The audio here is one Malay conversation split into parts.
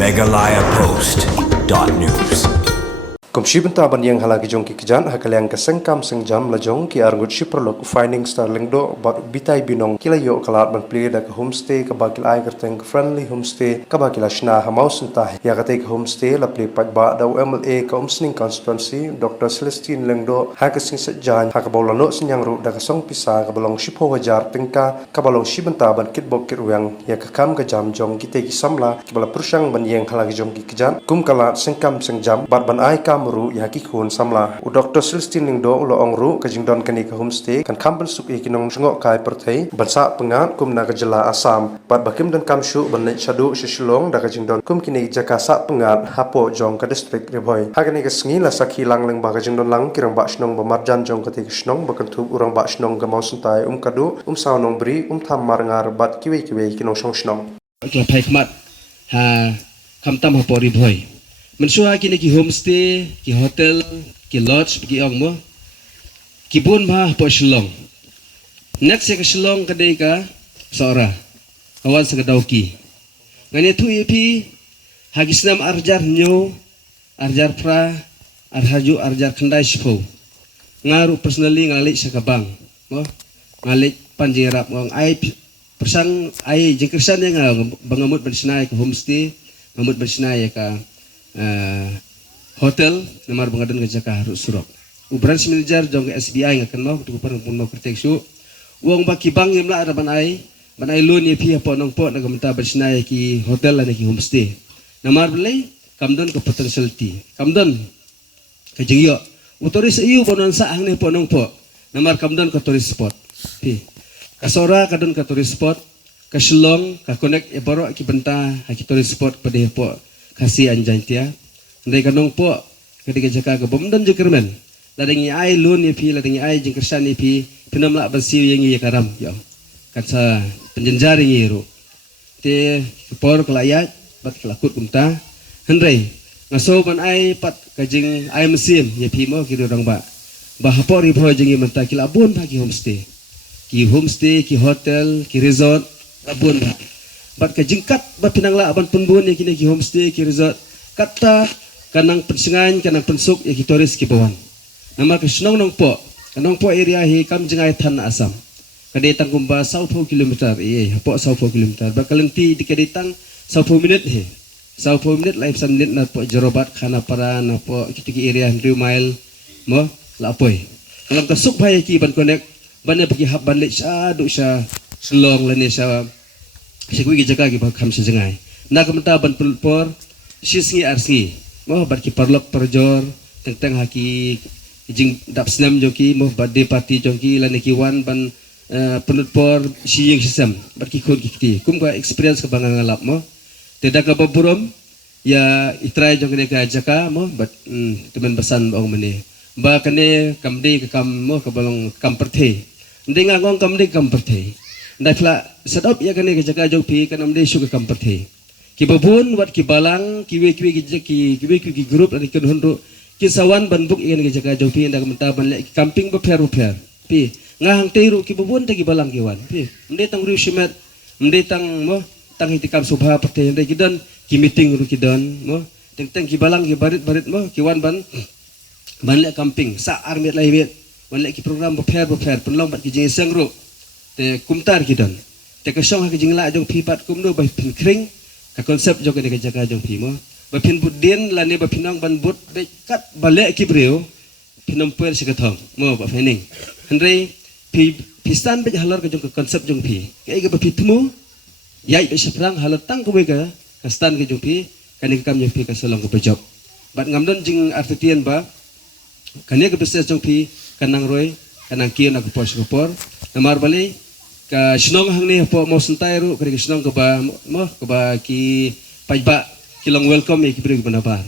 megalayapost.news. Komisi Bentaban yang halagi jong ki kejan hakaliang kesengkam sengjam lajong ki argut shiprolok finding starling do bat bitai binong kilayo kalat ban pli da homestay ka bakil ai kerteng friendly homestay ka bakil ashna hamaus entah ya kate homestay la pli pat ba da MLA ka umsning constituency Dr. Celestine Lengdo hakasing sejan hakabolano senyang ru da kasong pisa ka balong shipo wajar tengka ka balong Bentaban kitbok kirwang ya ka kam ka jam jong kite ki samla ki bala pursang ban yang halagi jong ki kejan kum kalat sengkam sengjam bat ban ai ka ru ya ki khun samla u Dr. Celestine Lingdo ulo ongru ka jingdon kani ka homestay kan kampan suk e kinong jngok kai perthei bansa pengat kum na ka jela Assam pat bakim dan kamshu banai chadu shishulong da ka jingdon kum kini jakasa pengat hapo jong ka district rebhoi hagani ka sngi la sakhi langleng ba ka jingdon lang kirang ba shnong ba marjan jong ka te snong ba kan thu urang ba shnong ga mausuntai kadu sawnong bri tham mar ngar bat kiwe kinong shong shnong ka phaikmat ha kamtam hapo rebhoi mensua kini ki homestay, ki hotel, ki lodge, ki ongmo, ki bun mah po Shillong. Next ya ke Shillong kadai ka seorang kawan segadauki. Ngani tu ipi hagisnam arjar nyo, arjar pra, arhaju arjar kendai sipo. Ngaru personally ngalik sakabang, mo ngalik panjirap ngong ai persang ai jengkersan yang bangamut bersenai ke homestay, ngamut bersenai ka hotel namar bangadan ngajaka harus surok ubran similjar jong SBI ngakan mau tu parang pun mau kertek su uang baki bang imla ada banai loan ye pihak po nong po nagamenta bersinai ki hotel la ki homestay namar belai kamdon ke potentiality kamdon ke jingyo utoris iu bonon sa ang ne po nong po namar kamdon ke tourist spot pi kasora kadon ke tourist spot ka Shillong ka connect e baro ki benta ki tourist spot pade po kasih anjay tia, ndai kanong po ketika jaka ke bomdan jekermen, ladengi ai lun ipi, ladengi ai jengkersan ipi, penamla bansiu yang iya karam, yo, kata penjenjari ngiru, te por kelayat, bat kelakut kumta, hendrai, ngaso pan ai pat kajing ai mesin, ipi mo kiri orang ba, bahapor ipo jengi menta kilabun pagi homestay, ki hotel, ki resort, labun ba. Bat ka jingkat bat pinangla aban punbun ya kini ki homestay ki resort kata kanang pensengan kanang pensuk ya ki tourist ki bawan nama ka snong nong po kanong po area hi kam jengai than Assam kadetang kumba 10 kilometer hapo 10 kilometer bakalenti di kadetang 10 minit he 10 minit live san minit na po jerobat khana para na po ki area 100 mile mo lapoy kanang kasuk bhai ki ban connect ban bagi hab ban le sha du sha Shillong lane sha Sikwi ki jaga ki bakam sejengai. Na kamenta ban pulpor sisngi arsi. Mo bat ki parlok perjor teng haki jing dapsnam joki mo birthday party joki lane ki wan ban pulpor siyeng sistem bat ki khod ki kiti. Kum ka experience ka bangang ngalap mo. Teda ka baburom ya itrai joki ka jaka mo bat teman besan bang mene. Ba kane kamde ka kam mo ka balong kam perthe. Ndeng ngong kamde kam perthe. Ndai pula sedap ya kane ke jaka jauh pi kan amde suka kamperte ki babun wat ki balang ki ki grup dan kan honro ki sawan banbuk ikan ke jaka jauh pi ndak menta ban le camping beper pi ngahang teiru ki babun ta ki balang ki wan pi amde tang riu simet amde tang mo tang hitikam subha pate amde ki dan ki meeting ru ki dan mo teng ki balang ki barit mo ki wan ban le camping sa armit lai met ban le ki program beper penlong bat ki jeng ru te kumtar kidon te kasong ha jingla jong pipat kumno ba pin kring ka konsep jong ke jaga jong pimo ba pin budin lane ba pinang ban bud be kat bale kibreo pinom per sikathong mo ba fening andre pistan be halor ka jong konsep jong pi ke ga ba pitmu yai be seprang halor tang ko ga kastan ke jong pi kan kam jong pi ka solong ko job bat ngamdon jing artitian ba kane ga business jong pi kanang roy kanang kian aku por namar bali ka snong hang ni po mo suntai ru ka snong ka ba mo ka ba ki pajba kilong welcome ki bri banabar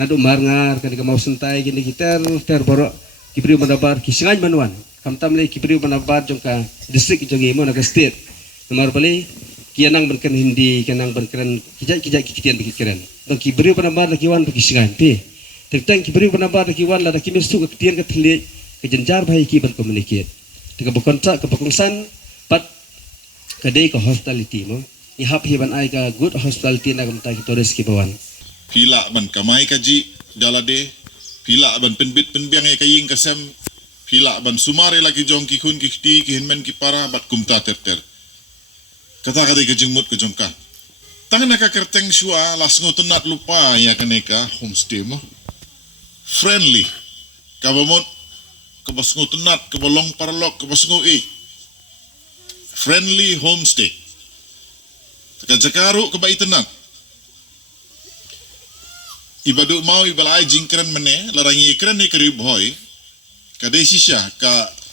nadu marngar ka mau suntai gini kita ter boro ki bri banabar ki singan manwan kamtam le ki bri banabar jong ka district jong imo na ka state namar bali ki anang berken hindi kanang berken kijak ki kitian bikiran dong ki bri banabar ki wan ki singan pi teng ki bri banabar ki wan la ki mesu ka kitian ka thle ka jenjar bhai ki ban communicate Tiga bukan tak kepekungsan pat kedai ke hospitality mo ihap hiban ai ka good hospitality na kamta ki tourist ki bawan. Pila ban kamay kaji dalade, pila ban penbit penbiang e kaying kasem, pila ban sumare lagi jong ki kun ki ti ki hinmen ki para bat kumta terter. Kata kata ke jengmut ke jongka. Tangan nak kerteng shua las ngotunat lupa ya kaneka homestay mo. Friendly. Kabamot kabas ngotunat kabalong paralok kabas ngo friendly homestay. Jakaru kabaitenat. Ibadu mau ibalai jingkran mene larangi ikran ni kerib hoy. Kadai sisya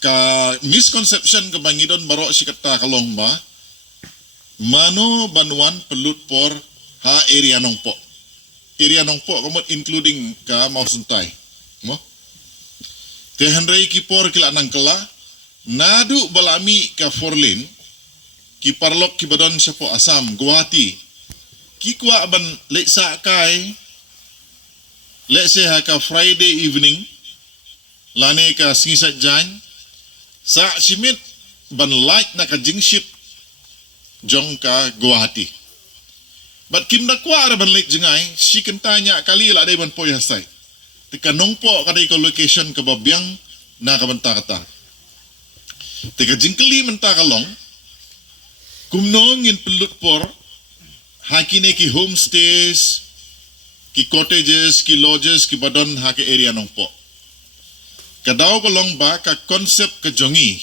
ka misconception ke bangidon barok si kata kalong ba. Mano banuan pelut por ha area nongpo. Area nongpo komot including ka mau suntai. Mo? Tehandrai ki por kila nangkela nadu balami ka forlin ki parlok ki badon siapo Asam Guwahati. Ki kwa ban leksa kai let's say ha ka Friday evening lane ka singisat jan sa simit ban light na ka jingship jong ka Guwahati. But kim da kwa ra ban late jengai si kentanya kali la dai ban poy hasai. Tika nongpo kadai ka location ka babyang na ka banta kata. Tika jingkeli menta kalong kumnong in pelut por hakine ki homestays ki cottages ki lodges ki badon ha ke area nongpo. Kadau kalong ba ka konsep ka jongi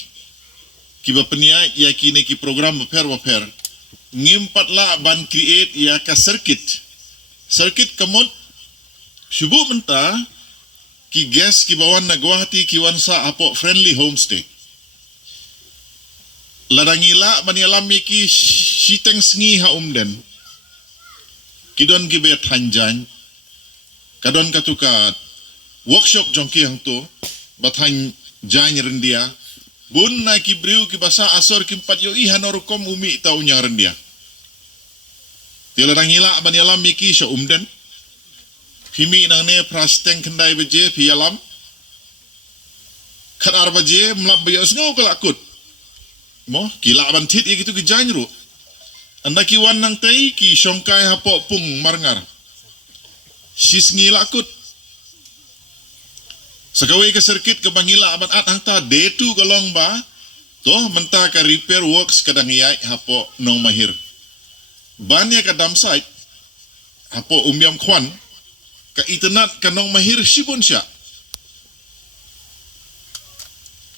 ki bapenia ya kini ki program waper ngimpat la ban create ya ka circuit kamot subu menta ki guest ki bawan na Guwahati ki wansa apo friendly homestay ladangila banialami ki siteng sengi ha umden kidon ki bet hanjan kadon katukat workshop jongki hang tu bathan jan rendia bun na ki briu ki basa asor ki empat yo ihan orukom umi tau nya rendia tiladang ila banialam miki sya umden himi nang ne prasteng kendai beje pialam khatar beje mlab bayo sngo kelakut mo kila ban tit gitu ki janru anda ki wan nang tei ki songkai hapo pung marngar sis ngilakut Sakawai ke circuit ke bangila aban at hangta detu kalong ba toh menta ka repair works kadang iyai hapo nong mahir banya ka dam site hapo umyam kwan ka internet ka nong mahir sibon siya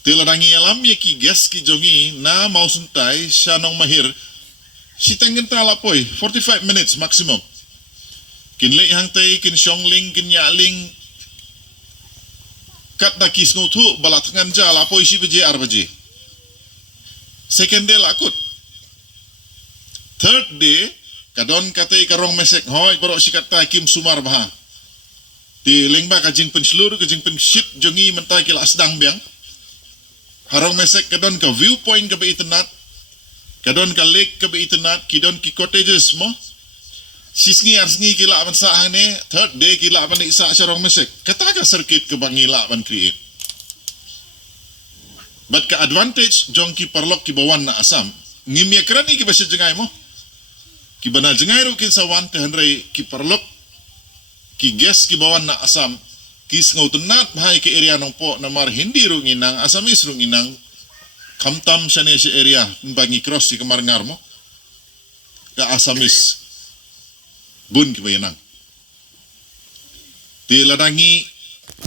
tiladangi alam ya ki gas ki jongi na mau suntai siya nong mahir si tengen tala poy 45 minutes maximum kinle hangtai kin shongling kin yaling kat na kis ngutu balat nganja lapo isi beje arbaje. Second day lakut. Third day kadon katai karong mesek hoy borok si kata kim sumar baha. Ti lengba kajing penslur kajing penship jongi mentai kila sedang biang. Harong mesek kadon ka viewpoint ka be internet. Kadon ka lake ka be internet kidon ki cottages mo. Sisngi arsngi kila ban sahang ne third day kila ban isa sarong mesek kata ka circuit ke bangila ban create but ka advantage jong ki parlok ki bawan na Asam ngimya krani ki basa jengay mo ki banal jengay ro kin sawan te handray ki parlok ki guest ki bawan na Asam kis ngautunat bahay ki area nong po na mar hindi ro nginang Asamis ro nginang kamtam siya ne si area bangi cross si kamarngar mo ka Asamis bun ki bayanang. Ti ladangi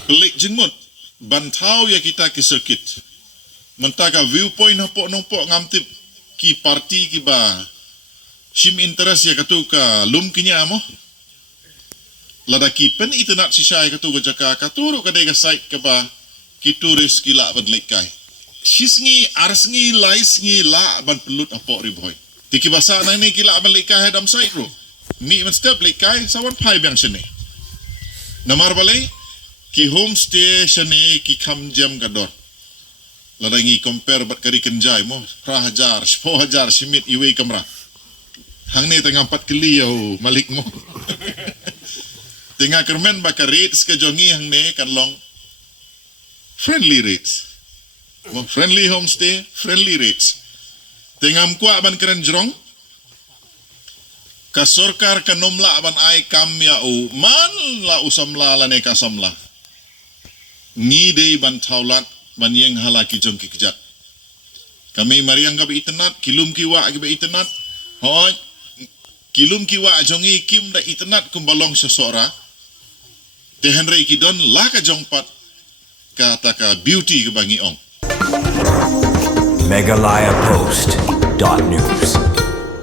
klik jengmut bantau ya kita ki circuit. Mentaka viewpoint hapo nong po ngamtip ki party ki ba sim interest ya katu ka lum kinya mo. Ladaki pen internet si syai katu ka jaka katuru ka dega site ka ba ki turis ki la ban lekai. Sisngi arsngi laisngi la ban pelut apo riboy. Ti ki basa na ni ki la ban lekai dam site ro. Mi man step lekai sawan pai biang sene. Namar balai ki homestay sene ki kam jam gador. Ladangi compare bat kari kenjai mo 3,000 4,000 simit iwe kamera. Hang ne tengah 4 kali yo malik mo. Tengah kermen baka rates ke jongi hang ne kan long friendly rates. Mo friendly homestay, friendly rates. Tengah mkwa ban keren jrong Ka sorkar ka nomla ban ay kamya u man la usamla la ne kasamla. Ngidei ban taulat ban yang halaki jong kikjat. Kami mariang gabi itenat, kilum kiwa gabi itenat. Hoi, kilum kiwa jongi kim da itenat kumbalong sesora. Tehen rei kidon la ka jongpat kata ka beauty ke bangi ong. Megalayapost.news.